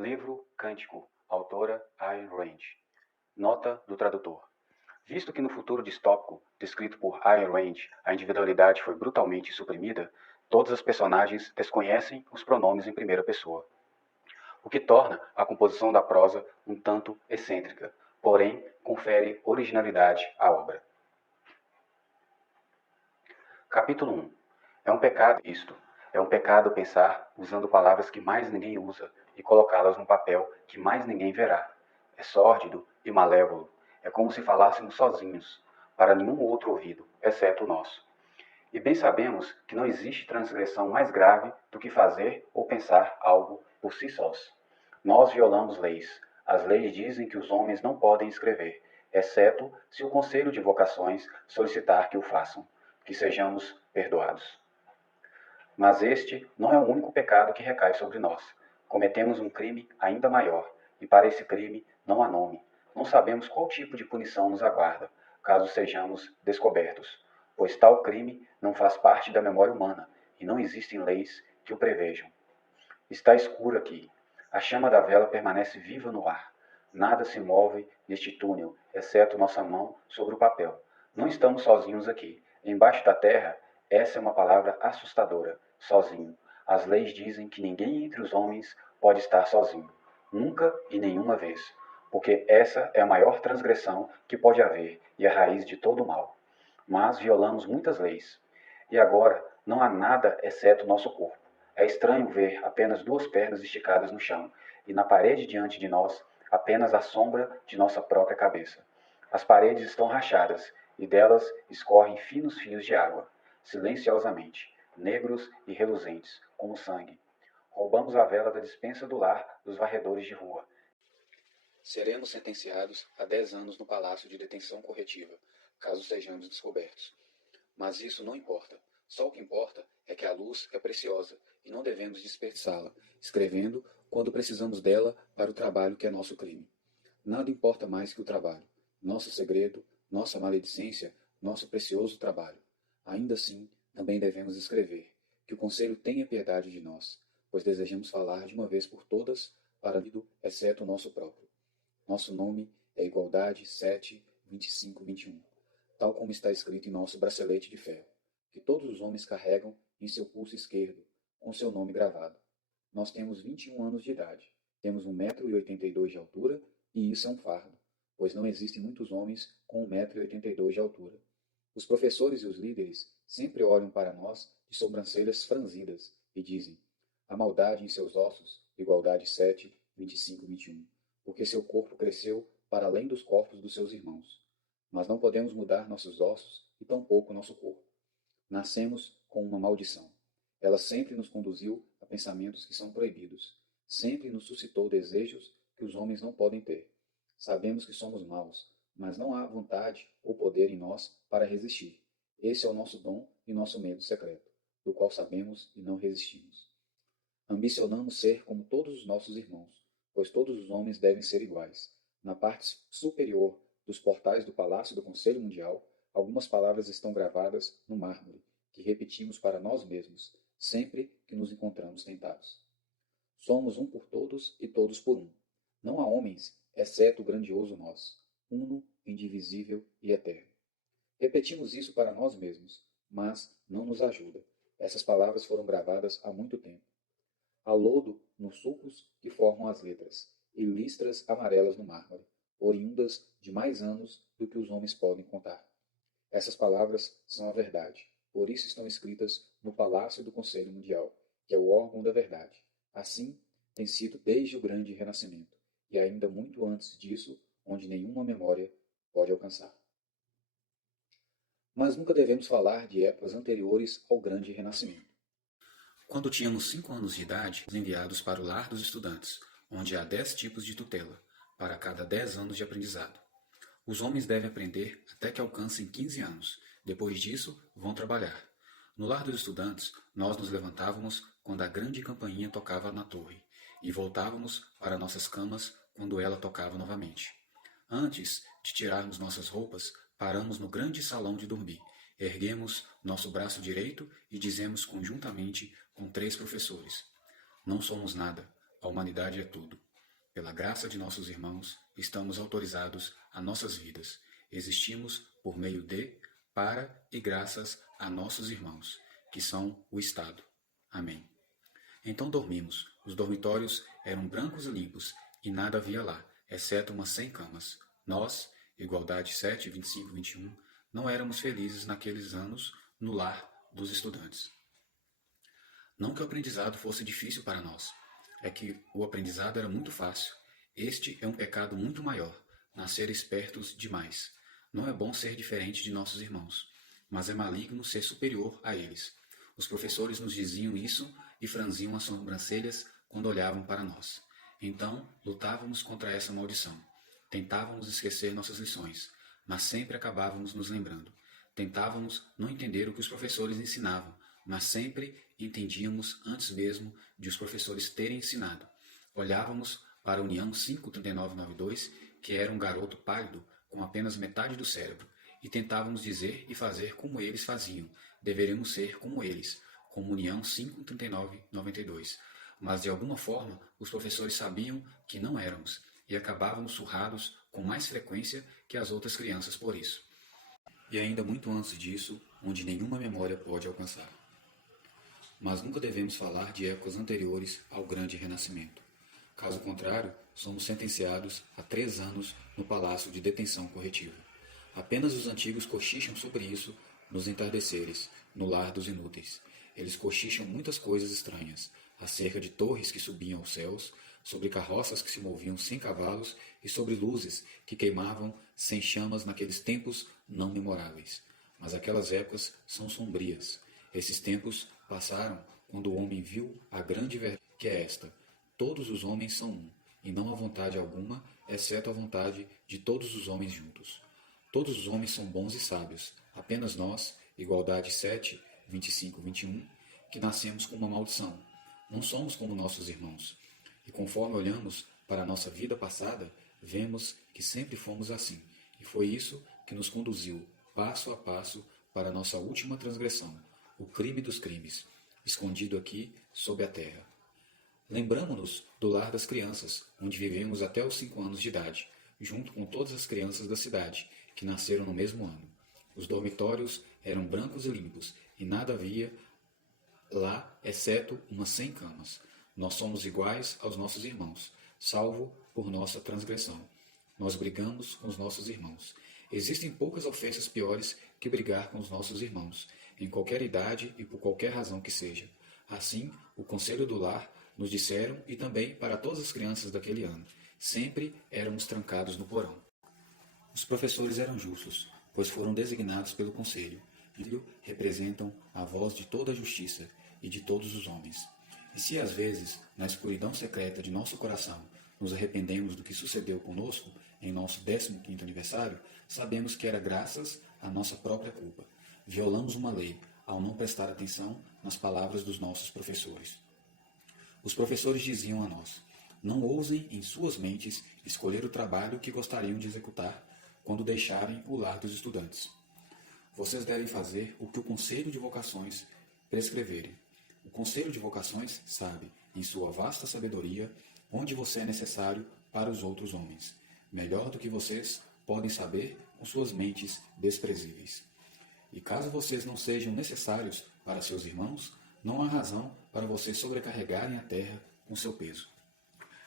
Livro Cântico, autora Ayn Rand. Nota do tradutor. Visto que no futuro distópico, descrito por Ayn Rand, a individualidade foi brutalmente suprimida, todas as personagens desconhecem os pronomes em primeira pessoa, o que torna a composição da prosa um tanto excêntrica, porém confere originalidade à obra. Capítulo 1. É um pecado isto. É um pecado pensar usando palavras que mais ninguém usa e colocá-las num papel que mais ninguém verá. É sórdido e malévolo. É como se falássemos sozinhos, para nenhum outro ouvido, exceto o nosso. E bem sabemos que não existe transgressão mais grave do que fazer ou pensar algo por si sós. Nós violamos leis. As leis dizem que os homens não podem escrever, exceto se o Conselho de Vocações solicitar que o façam, que sejamos perdoados. Mas este não é o único pecado que recai sobre nós. Cometemos um crime ainda maior, e para esse crime não há nome. Não sabemos qual tipo de punição nos aguarda, caso sejamos descobertos, pois tal crime não faz parte da memória humana, e não existem leis que o prevejam. Está escuro aqui. A chama da vela permanece viva no ar. Nada se move neste túnel, exceto nossa mão sobre o papel. Não estamos sozinhos aqui. Embaixo da terra, essa é uma palavra assustadora. Sozinho. As leis dizem que ninguém entre os homens pode estar sozinho. Nunca e nenhuma vez. Porque essa é a maior transgressão que pode haver e a raiz de todo o mal. Mas violamos muitas leis. E agora não há nada exceto nosso corpo. É estranho ver apenas duas pernas esticadas no chão e na parede diante de nós apenas a sombra de nossa própria cabeça. As paredes estão rachadas e delas escorrem finos fios de água, silenciosamente, negros e reluzentes, como sangue. Roubamos a vela da despensa do lar dos varredores de rua. Seremos sentenciados a 10 anos no palácio de detenção corretiva, caso sejamos descobertos. Mas isso não importa. Só o que importa é que a luz é preciosa e não devemos desperdiçá-la, escrevendo quando precisamos dela para o trabalho que é nosso crime. Nada importa mais que o trabalho, nosso segredo, nossa maledicência, nosso precioso trabalho. Ainda assim, também devemos escrever, que o Conselho tenha piedade de nós, pois desejamos falar de uma vez por todas para tudo, exceto o nosso próprio. Nosso nome é Igualdade 7, 25, 21, tal como está escrito em nosso bracelete de ferro, que todos os homens carregam em seu pulso esquerdo, com seu nome gravado. Nós temos 21 anos de idade, temos 1,82 m de altura, e isso é um fardo, pois não existem muitos homens com 1,82 m de altura. Os professores e os líderes sempre olham para nós de sobrancelhas franzidas e dizem: a maldade em seus ossos, Igualdade 7, 25, 21, porque seu corpo cresceu para além dos corpos dos seus irmãos. Mas não podemos mudar nossos ossos e tampouco nosso corpo. Nascemos com uma maldição. Ela sempre nos conduziu a pensamentos que são proibidos. Sempre nos suscitou desejos que os homens não podem ter. Sabemos que somos maus, mas não há vontade ou poder em nós para resistir. Esse é o nosso dom e nosso medo secreto, do qual sabemos e não resistimos. Ambicionamos ser como todos os nossos irmãos, pois todos os homens devem ser iguais. Na parte superior dos portais do Palácio do Conselho Mundial, algumas palavras estão gravadas no mármore, que repetimos para nós mesmos, sempre que nos encontramos tentados. Somos um por todos e todos por um. Não há homens, exceto o grandioso nós, uno, indivisível e eterno. Repetimos isso para nós mesmos, mas não nos ajuda. Essas palavras foram gravadas há muito tempo. Há lodo nos sulcos que formam as letras, e listras amarelas no mármore, oriundas de mais anos do que os homens podem contar. Essas palavras são a verdade, por isso estão escritas no Palácio do Conselho Mundial, que é o órgão da verdade. Assim, tem sido desde o grande renascimento, e ainda muito antes disso, onde nenhuma memória pode alcançar. Mas nunca devemos falar de épocas anteriores ao grande renascimento. Quando tínhamos 5 anos de idade, enviados para o lar dos estudantes, onde há 10 tipos de tutela, para cada 10 anos de aprendizado. Os homens devem aprender até que alcancem 15 anos. Depois disso, vão trabalhar. No lar dos estudantes, nós nos levantávamos quando a grande campainha tocava na torre, e voltávamos para nossas camas quando ela tocava novamente. Antes de tirarmos nossas roupas, paramos no grande salão de dormir, erguemos nosso braço direito e dizemos conjuntamente com 3 professores: não somos nada, a humanidade é tudo. pela graça de nossos irmãos, estamos autorizados a nossas vidas. Existimos por meio de, para e graças a nossos irmãos, que são o Estado. Amém. Então dormimos. Os dormitórios eram brancos e limpos, e nada havia lá, exceto umas 100 camas. Nós, Igualdade 7, 25, 21, não éramos felizes naqueles anos no lar dos estudantes. Não que o aprendizado fosse difícil para nós, é que o aprendizado era muito fácil. Este é um pecado muito maior, nascer espertos demais. Não é bom ser diferente de nossos irmãos, mas é maligno ser superior a eles. Os professores nos diziam isso e franziam as sobrancelhas quando olhavam para nós. Então, lutávamos contra essa maldição. Tentávamos esquecer nossas lições, mas sempre acabávamos nos lembrando. Tentávamos não entender o que os professores ensinavam, mas sempre entendíamos antes mesmo de os professores terem ensinado. Olhávamos para a União 53992, que era um garoto pálido com apenas metade do cérebro, e tentávamos dizer e fazer como eles faziam. Deveríamos ser como eles, como União 53992. Mas de alguma forma os professores sabiam que não éramos, e acabávamos surrados com mais frequência que as outras crianças por isso. E ainda muito antes disso, onde nenhuma memória pode alcançar. Mas nunca devemos falar de épocas anteriores ao grande renascimento. Caso contrário, somos sentenciados a 3 anos no palácio de detenção corretiva. Apenas os antigos cochicham sobre isso nos entardeceres, no lar dos inúteis. Eles cochicham muitas coisas estranhas, acerca de torres que subiam aos céus, sobre carroças que se moviam sem cavalos e sobre luzes que queimavam sem chamas naqueles tempos não memoráveis. Mas aquelas épocas são sombrias. Esses tempos passaram quando o homem viu a grande verdade que é esta: todos os homens são um, e não há vontade alguma, exceto a vontade de todos os homens juntos. Todos os homens são bons e sábios, apenas nós, Igualdade 7, 25, 21, que nascemos com uma maldição. Não somos como nossos irmãos. E conforme olhamos para a nossa vida passada, vemos que sempre fomos assim. E foi isso que nos conduziu, passo a passo, para a nossa última transgressão, o crime dos crimes, escondido aqui sob a terra. Lembramo-nos do lar das crianças, onde vivemos até os 5 anos de idade, junto com todas as crianças da cidade, que nasceram no mesmo ano. Os dormitórios eram brancos e limpos, e nada havia lá, exceto umas 100 camas. Nós somos iguais aos nossos irmãos, salvo por nossa transgressão. Nós brigamos com os nossos irmãos. Existem poucas ofensas piores que brigar com os nossos irmãos, em qualquer idade e por qualquer razão que seja. Assim, o conselho do lar nos disseram, e também para todas as crianças daquele ano. Sempre éramos trancados no porão. Os professores eram justos, pois foram designados pelo conselho. E representam a voz de toda a justiça e de todos os homens. E se às vezes, na escuridão secreta de nosso coração, nos arrependemos do que sucedeu conosco em nosso 15º aniversário, sabemos que era graças à nossa própria culpa. Violamos uma lei ao não prestar atenção nas palavras dos nossos professores. Os professores diziam a nós: não ousem em suas mentes escolher o trabalho que gostariam de executar quando deixarem o lar dos estudantes. Vocês devem fazer o que o Conselho de Vocações prescreverem. O Conselho de Vocações sabe, em sua vasta sabedoria, onde você é necessário para os outros homens, melhor do que vocês podem saber com suas mentes desprezíveis. E caso vocês não sejam necessários para seus irmãos, não há razão para vocês sobrecarregarem a terra com seu peso.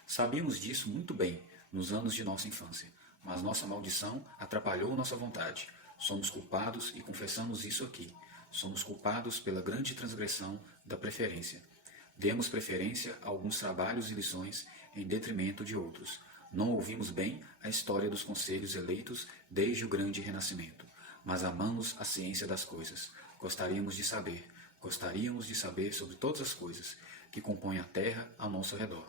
Sabíamos disso muito bem nos anos de nossa infância, mas nossa maldição atrapalhou nossa vontade. Somos culpados e confessamos isso aqui. Somos culpados pela grande transgressão da preferência. Demos preferência a alguns trabalhos e lições em detrimento de outros. Não ouvimos bem a história dos conselhos eleitos desde o grande renascimento, mas amamos a ciência das coisas. Gostaríamos de saber sobre todas as coisas que compõem a terra ao nosso redor.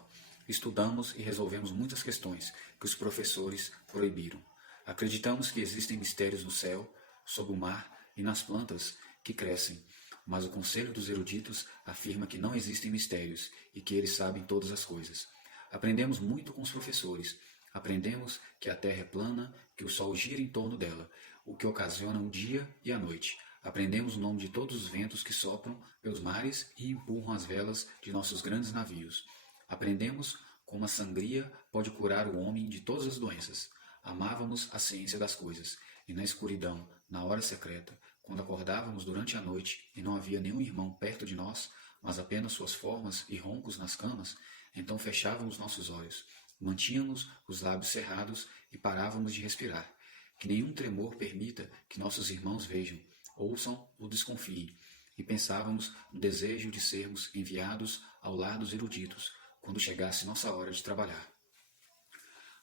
Estudamos e resolvemos muitas questões que os professores proibiram. Acreditamos que existem mistérios no céu, sob o mar e nas plantas que crescem, mas o conselho dos eruditos afirma que não existem mistérios e que eles sabem todas as coisas. Aprendemos muito com os professores. Aprendemos que a terra é plana, que o sol gira em torno dela, o que ocasiona o dia e a noite. Aprendemos o nome de todos os ventos que sopram pelos mares e empurram as velas de nossos grandes navios. Aprendemos como a sangria pode curar o homem de todas as doenças. Amávamos a ciência das coisas, e na escuridão, na hora secreta, quando acordávamos durante a noite e não havia nenhum irmão perto de nós, mas apenas suas formas e roncos nas camas, então fechávamos nossos olhos, mantínhamos os lábios cerrados e parávamos de respirar. Que nenhum tremor permita que nossos irmãos vejam, ouçam ou desconfiem, e pensávamos no desejo de sermos enviados ao lar dos eruditos, quando chegasse nossa hora de trabalhar.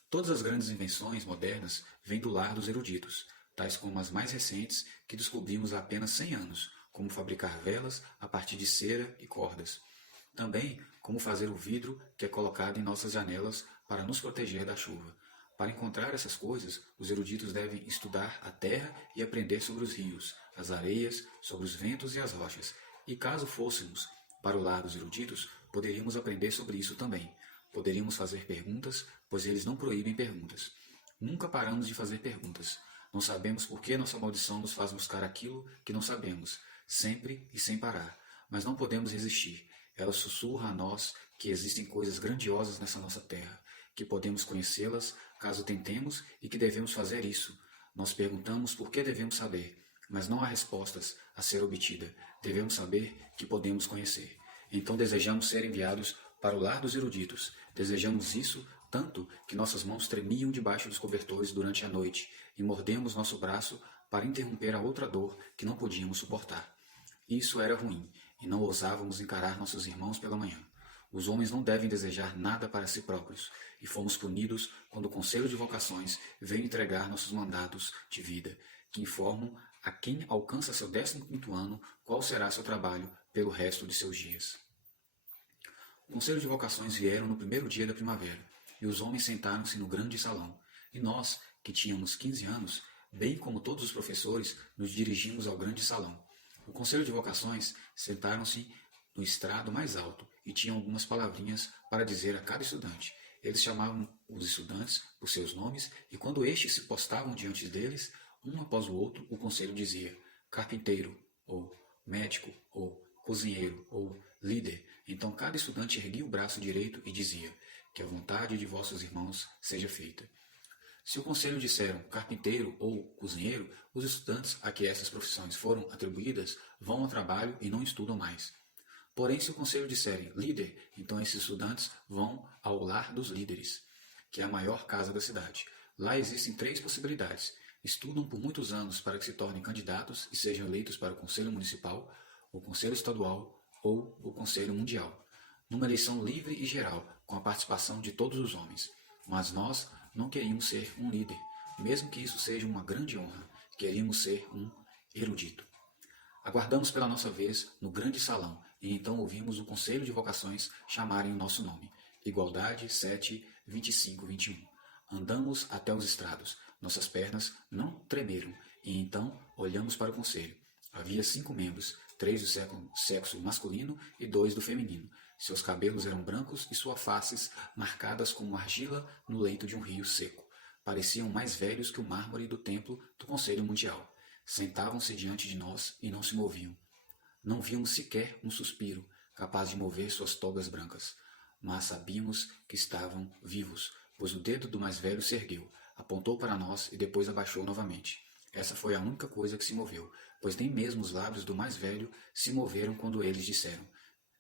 Todas as grandes invenções modernas vêm do lar dos eruditos, tais como as mais recentes que descobrimos há apenas 100 anos, como fabricar velas a partir de cera e cordas. Também como fazer o vidro que é colocado em nossas janelas para nos proteger da chuva. Para encontrar essas coisas, os eruditos devem estudar a terra e aprender sobre os rios, as areias, sobre os ventos e as rochas. E caso fôssemos para o lar dos eruditos, poderíamos aprender sobre isso também. Poderíamos fazer perguntas, pois eles não proíbem perguntas. Nunca paramos de fazer perguntas. Não sabemos por que nossa maldição nos faz buscar aquilo que não sabemos, sempre e sem parar. Mas não podemos resistir. Ela sussurra a nós que existem coisas grandiosas nessa nossa terra, que podemos conhecê-las caso tentemos e que devemos fazer isso. Nós perguntamos por que devemos saber, mas não há respostas a ser obtida. Devemos saber que podemos conhecer. Então desejamos ser enviados para o lar dos eruditos. Desejamos isso tanto que nossas mãos tremiam debaixo dos cobertores durante a noite e mordemos nosso braço para interromper a outra dor que não podíamos suportar. Isso era ruim, e não ousávamos encarar nossos irmãos pela manhã. Os homens não devem desejar nada para si próprios, e fomos punidos quando o Conselho de Vocações veio entregar nossos mandatos de vida, que informam a quem alcança seu 15º ano qual será seu trabalho pelo resto de seus dias. O Conselho de Vocações vieram no primeiro dia da primavera, e os homens sentaram-se no grande salão, e nós, que tínhamos 15 anos, bem como todos os professores, nos dirigimos ao grande salão. O Conselho de Vocações sentaram-se no estrado mais alto e tinham algumas palavrinhas para dizer a cada estudante. Eles chamavam os estudantes por seus nomes e quando estes se postavam diante deles, um após o outro, o conselho dizia carpinteiro, ou médico, ou cozinheiro, ou líder. Então cada estudante erguia o braço direito e dizia que a vontade de vossos irmãos seja feita. Se o conselho disseram carpinteiro ou cozinheiro, os estudantes a que essas profissões foram atribuídas vão ao trabalho e não estudam mais. Porém, se o conselho disserem líder, então esses estudantes vão ao lar dos líderes, que é a maior casa da cidade. Lá existem 3 possibilidades. Estudam por muitos anos para que se tornem candidatos e sejam eleitos para o conselho municipal, o conselho estadual ou o conselho mundial, numa eleição livre e geral, com a participação de todos os homens. Mas nós não queríamos ser um líder, mesmo que isso seja uma grande honra. Queríamos ser um erudito. Aguardamos pela nossa vez no grande salão e então ouvimos o Conselho de Vocações chamarem o nosso nome. Igualdade 7, 25, 21. Andamos até os estrados. Nossas pernas não tremeram e então olhamos para o conselho. Havia 5 membros, 3 do sexo masculino e 2 do feminino. Seus cabelos eram brancos e suas faces marcadas como argila no leito de um rio seco. Pareciam mais velhos que o mármore do templo do Conselho Mundial. Sentavam-se diante de nós e não se moviam. Não víamos sequer um suspiro capaz de mover suas togas brancas. Mas sabíamos que estavam vivos, pois o dedo do mais velho se ergueu, apontou para nós e depois abaixou novamente. Essa foi a única coisa que se moveu, pois nem mesmo os lábios do mais velho se moveram quando eles disseram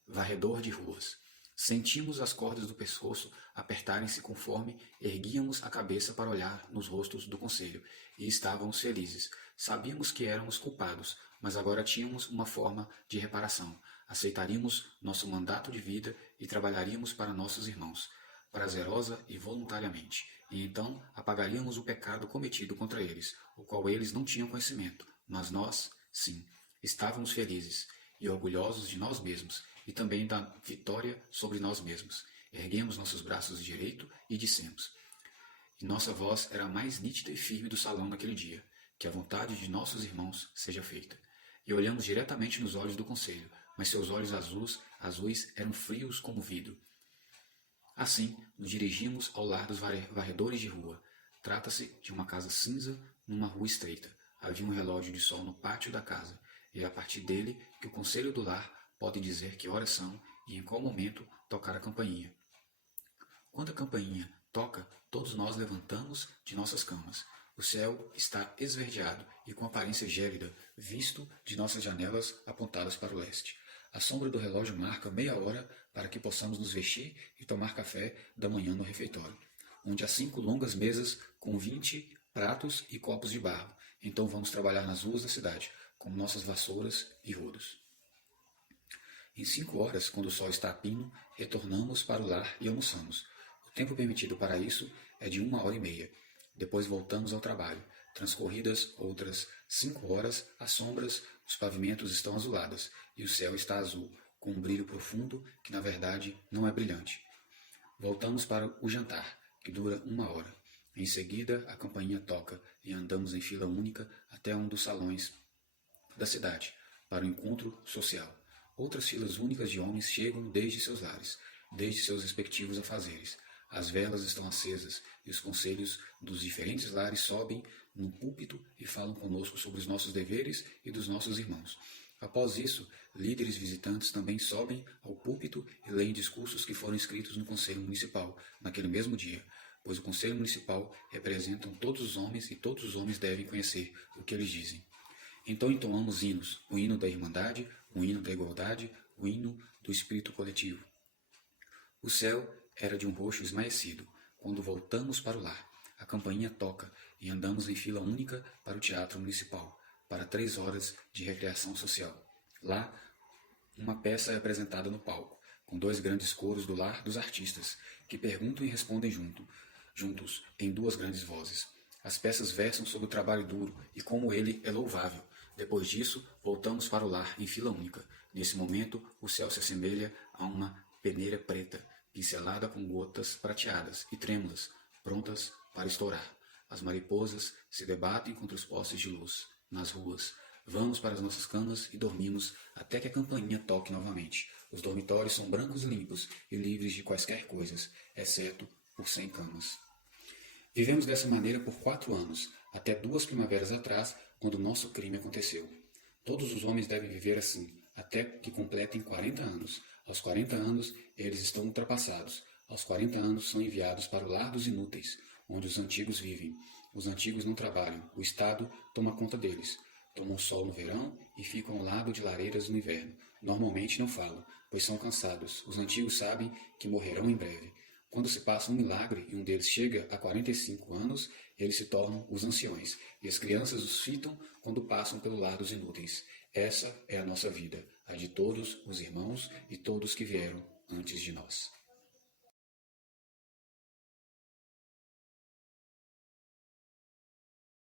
varredor de ruas. Sentimos as cordas do pescoço apertarem-se conforme erguíamos a cabeça para olhar nos rostos do conselho, e estávamos felizes. Sabíamos que éramos culpados, mas agora tínhamos uma forma de reparação. Aceitaríamos nosso mandato de vida e trabalharíamos para nossos irmãos, prazerosa e voluntariamente, e então apagaríamos o pecado cometido contra eles, o qual eles não tinham conhecimento, mas nós, sim, estávamos felizes e orgulhosos de nós mesmos, e também da vitória sobre nós mesmos. Erguemos nossos braços direito e dissemos, e nossa voz era a mais nítida e firme do salão naquele dia, que a vontade de nossos irmãos seja feita. E olhamos diretamente nos olhos do conselho, mas seus olhos azuis eram frios como vidro. Assim, nos dirigimos ao lar dos varredores de rua. Trata-se de uma casa cinza numa rua estreita. Havia um relógio de sol no pátio da casa, e é a partir dele que o conselho do lar pode dizer que horas são e em qual momento tocar a campainha. Quando a campainha toca, todos nós levantamos de nossas camas. O céu está esverdeado e com aparência gélida, visto de nossas janelas apontadas para o leste. A sombra do relógio marca meia hora para que possamos nos vestir e tomar café da manhã no refeitório, onde há 5 longas mesas com 20 pratos e copos de barro. Então vamos trabalhar nas ruas da cidade, com nossas vassouras e rodos. Em 5 horas, quando o sol está a pino, retornamos para o lar e almoçamos. O tempo permitido para isso é de 1 hora e meia. Depois voltamos ao trabalho. Transcorridas outras 5 horas, as sombras, os pavimentos estão azuladas e o céu está azul, com um brilho profundo que na verdade não é brilhante. Voltamos para o jantar, que dura 1 hora. Em seguida, a campainha toca e andamos em fila única até um dos salões da cidade, para o encontro social. Outras filas únicas de homens chegam desde seus lares, desde seus respectivos afazeres. As velas estão acesas e os conselhos dos diferentes lares sobem no púlpito e falam conosco sobre os nossos deveres e dos nossos irmãos. Após isso, líderes visitantes também sobem ao púlpito e leem discursos que foram escritos no Conselho Municipal naquele mesmo dia, pois o Conselho Municipal representa todos os homens e todos os homens devem conhecer o que eles dizem. Então entoamos hinos, o hino da irmandade, o hino da igualdade, o hino do espírito coletivo. O céu era de um roxo esmaecido. Quando voltamos para o lar, a campainha toca e andamos em fila única para o Teatro Municipal, para 3 horas de recreação social. Lá, uma peça é apresentada no palco, com 2 grandes coros do lar dos artistas, que perguntam e respondem juntos, em 2 grandes vozes. As peças versam sobre o trabalho duro e como ele é louvável. Depois disso, voltamos para o lar em fila única. Nesse momento, o céu se assemelha a uma peneira preta, pincelada com gotas prateadas e trêmulas, prontas para estourar. As mariposas se debatem contra os postes de luz. Nas ruas, vamos para as nossas camas e dormimos até que a campainha toque novamente. Os dormitórios são brancos e limpos e livres de quaisquer coisas, exceto por 100 camas. Vivemos dessa maneira por 4 anos, até 2 primaveras atrás, quando o nosso crime aconteceu. Todos os homens devem viver assim, até que completem 40 anos. Aos 40 anos, eles estão ultrapassados. Aos 40 anos, são enviados para o lar dos inúteis, onde os antigos vivem. Os antigos não trabalham, o Estado toma conta deles. Tomam sol no verão e ficam ao lado de lareiras no inverno. Normalmente não falam, pois são cansados. Os antigos sabem que morrerão em breve. Quando se passa um milagre e um deles chega a 45 anos, eles se tornam os anciões, e as crianças os fitam quando passam pelo lar dos inúteis. Essa é a nossa vida, a de todos os irmãos e todos que vieram antes de nós.